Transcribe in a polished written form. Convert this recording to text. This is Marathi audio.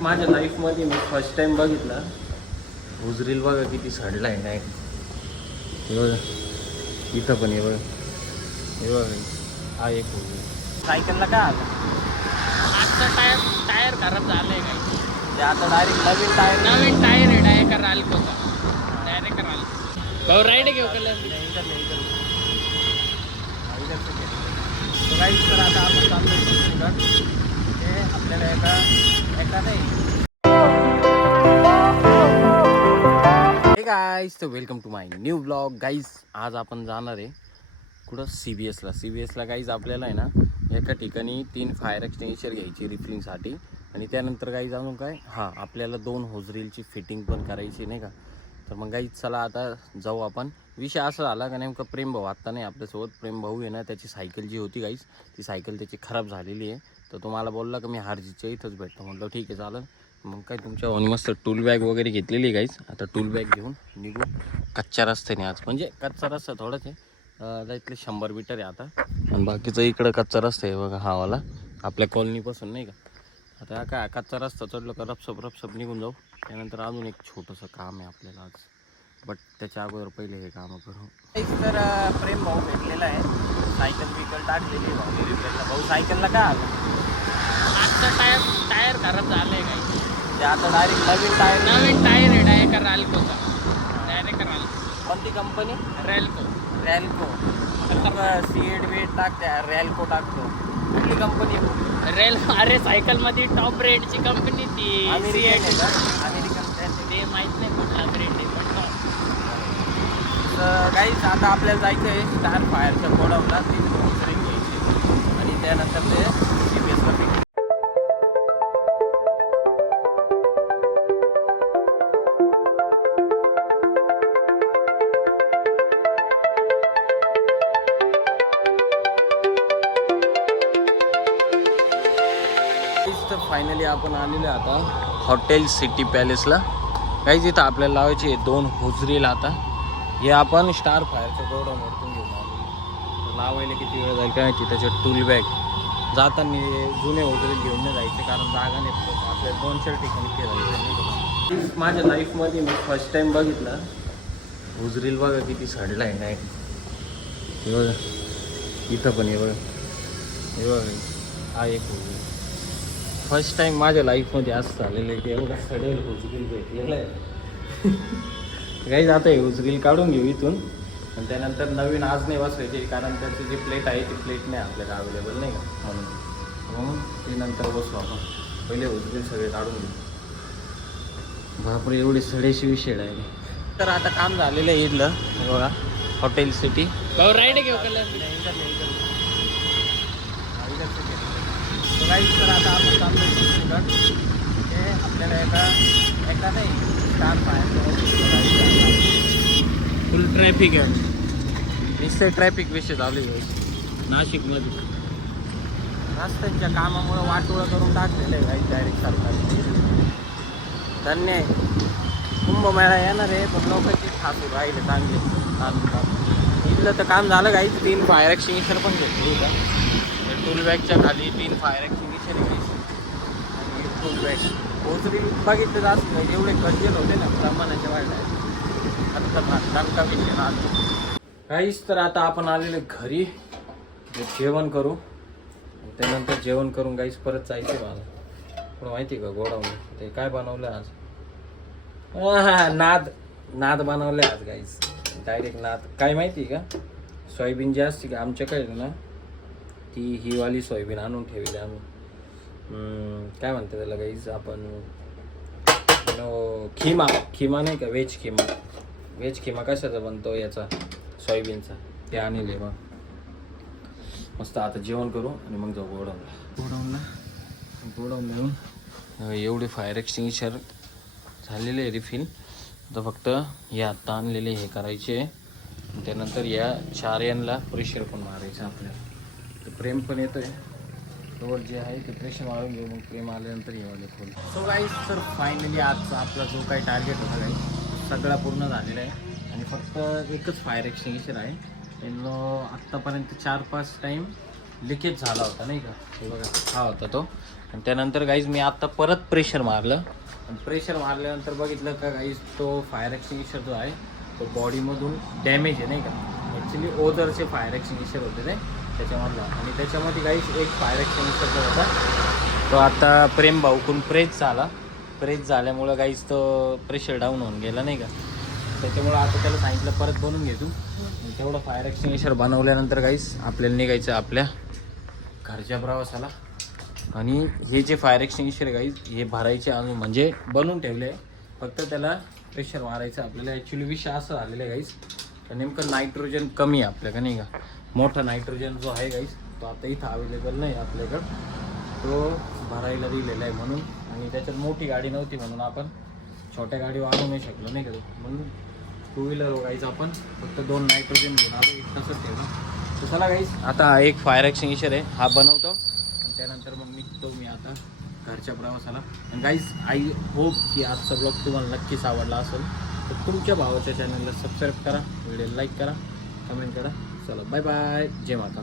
माझ्या लाईफमध्ये मी फर्स्ट टाइम बघितला हुजरील बघा किती सडला आहे नाही हे बघा इथं पण हे बघा हे बघा हा एक हुजरील सायकलला काय आलं आजचा टायर खराब झालंय काही ते आता डायरेक्ट नवीन टायर टायर आहे डायरेक्ट रालकोचा डायरेक्ट रालको भाऊ राईड घेऊ कलर तर आता आपण चाललो ते आपल्याला एका नाही गाईज तर welcome to my new blog guys आज आपण जाणार आहे कुठं सी बी एसला गाईज आपल्याला आहे ना एका ठिकाणी 3 फायर एक्सटिंग्विशर घ्यायची रिफिलिंगसाठी आणि त्यानंतर गाईज अजून काय हां आपल्याला 2 होजरीलची फिटिंग पण करायची नाही का. तर मग गाईज चला आता जाऊ आपण. विषय असा झाला का नेमकं प्रेम भाऊ आत्ता नाही आपल्यासोबत. प्रेम भाऊ आहे ना त्याची सायकल जी होती गाईज ती सायकल त्याची खराब झालेली आहे. तर तो मला बोलला की मी हारजीच्या इथंच भेटतो. म्हटलं ठीक आहे चालेल. मग काय तुमच्या मस्त टूल बॅग वगैरे घेतलेली गाईज. आता टूल बॅग घेऊन निघू कच्च्या रस्त्याने. आज म्हणजे कच्चा रस्ता थोडाच आहे इथले 100 मीटर आहे आता आणि बाकीचं इकडं कच्चा रस्ता आहे बघा हावाला आपल्या कॉलनीपासून नाही का. आता काय कच्चा रस्ता चढलो का रपसप निघून जाऊ. त्यानंतर अजून एक छोटंसं काम आहे आपल्याला आज बट त्याच्या अगोदर पहिले हे कामं करू. तर प्रेम भाऊ भेटलेला आहे. सायकल टाकलेली आहे भाऊ रिपेअरला. भाऊ सायकलला काय आलं आजचा टायर खराब झालंय काही ते आता डायरेक्ट नवीन टायर आहे डायरेक्ट रालकोचा डायरेक्ट रालको कोणती कंपनी रॅलको सीएड वेट टाकते रॅलको टाकतो. कुठली कंपनी अरे सायकल मध्ये टॉप रेटची कंपनी ती अमेरिकन आहे का अमेरिकन ते माहित नाही कुठला ब्रँड आहे पण तर गाईज आता आपल्याला जायचं आहे स्टार फायरच्या गोडाऊनला 3 होजरी घ्यायची आणि त्यानंतर ते CBSला फिटिंग. तर फायनली आपण आलेलो आता हॉटेल सिटी पॅलेसला. काहीच इथं आपल्याला लावायची आहे 2 होजरीला. आता हे आपण स्टार फायरच्या गोडाऊनवरतून घेऊन आलो. लावायला किती वेळ जाईल काय माहिती. त्याच्यात टूल बॅग जाताना जुने होजरील घेऊन नाही जायचे कारण जागा नाही आपल्याला 2-4 ठिकाणी फिरायचं. माझ्या लाईफमध्ये मी फर्स्ट टाइम बघितला होजरील बघा किती सडला आहे नाही हे बघा इथं पण हे बघा हे बघा हा एक होजरील. फर्स्ट टाइम माझ्या लाईफमध्ये असं झालेलं आहे की एवढा सडेल हुजरील भेटलेलं आहे. काही आता हे हुजरील काढून घेऊ इथून आणि त्यानंतर नवीन आज नाही बसवायची कारण त्याची जी प्लेट आहे ती प्लेट नाही आपल्याला अवेलेबल नाही का म्हणून ते नंतर बसू आपण. पहिले हुजरील सगळे काढून घेऊ. बापरे एवढी सडेशी विषय आहे. तर आता काम झालेलं आहे इथलं बघा हॉटेल सिटी. भाऊ राईड घेऊ कलर तर आता आपण चाललो ते आपल्याला एका नाही स्टार फायर फुल ट्रॅफिक आहे. निश्चय ट्रॅफिक विषय चालू आहे नाशिकमध्ये. रस्त्यांच्या कामामुळं वाटोळं करून टाकलेलं आहे काही डायरेक्ट सरकारने. धन्य आहे. कुंभमेळा येणार आहे पण लोकांचे ठाकूर राहिले चांगले इथलं तर काम झालं काही 3 फायर एक्सटिंग्विशर पण घेतली होता. टूल बॅगच्या खाली 3 फायर एक्सटिंग्विशर आणि टूल बॅग होजरी बघितलं जात नाही एवढे गरजेल होते ना सामानाच्या वाढल्या दणका विषय राहतो काहीच. तर आता आपण आलेले घरी जेवण करू त्यानंतर जेवण करून काहीच परत जायचं मला पण माहिती का गोडाऊन ते काय बनवलं आज. नाद बनवलं आज गाईस डायरेक्ट नाद. काय माहिती का सोयाबीन जी असते का आमच्याकडे ना ती ही वाली सोयाबीन आणून ठेवली आम्ही. काय म्हणते त्याला गाईज आपण खिमा नाही का व्हेज खिमा कशाचा बनतो याचा सोयाबीनचा ते आणले मग मस्त. आता जेवण करू आणि मग जाऊ गोडाऊनला येऊन एवढे फायर एक्सटिंग्विशर झालेले आहे रिफिल. तर फक्त हे आत्ता आणलेले हे करायचे त्यानंतर या 4 यांना प्रेशर पण मारायचं आपल्याला. तर प्रेम पण येतोय तोवर जे आहे ते प्रेशर मारून घेऊ मग प्रेम आल्यानंतर येवाले खोल. सो गाईज तर फायनली आजचा आपला जो काही टार्गेट होता गाईज सगळा पूर्ण झालेला आहे आणि फक्त एकच फायर एक्सटिंग्विशर आहे. आत्तापर्यंत 4-5 टाईम लिकेज झाला होता नाही का, हे बघा हा होता तो. आणि त्यानंतर गाईज मी आता परत प्रेशर मारलं आणि प्रेशर मारल्यानंतर बघितलं का गाईज तो फायर एक्सटिंग्विशर जो आहे तो बॉडीमधून डॅमेज आहे नाही का. ॲक्च्युली ओझरचे फायर एक्सटिंग्विशर होते ते त्याच्यामधला, आणि त्याच्यामध्ये गाईज एक फायर एक्सटिंग्विशर जो होता तो आता प्रेम भाऊकडून प्रेस झाला. प्रेस झाल्यामुळं गाईज तो प्रेशर डाऊन होऊन गेला नाही का. त्याच्यामुळं आता त्याला सांगितलं परत बनवून घेतो. तेवढं फायर एक्सटिंग्विशर बनवल्यानंतर गाईज आपल्याला निघायचं आपल्या घरच्या प्रवासाला. आणि हे जे फायर एक्सटिंग्विशर गाईज हे भरायचे अजून म्हणजे बनवून ठेवले आहे, फक्त त्याला प्रेशर मारायचं आपल्याला. ॲक्च्युली विषय असं झालेलं आहे गाईज, तर नेमकं नायट्रोजन कमी आहे आपल्याकडे नाही का. मोठा नायट्रोजन जो आहे गाईज तो आता इथं अवेलेबल नाही आपल्याकडं, तो भरायला दिलेला आहे म्हणून. आणि त्याच्यात मोठी गाडी नव्हती म्हणून आपण छोट्या गाडीवर आणू नाही शकलो नाही का, म्हणून टू व्हीलर गाईज आपण फक्त 2 नायट्रोजन घेऊन आलो तसंच ठेवलं. तर चला गाईज आता हा एक फायर एक्सटिंग्विशर आहे हा बनवतो आणि त्यानंतर मग निघतो मी आता घरच्या प्रवासाला. आणि गाईज आय होप की आजचा ब्लॉग तुम्हाला नक्कीच आवडला असेल. तर तुमच्या भावाच्या चॅनलला सबस्क्राईब करा, व्हिडिओ लाईक करा, कमेंट करा. चला बाय बाय, जय माता.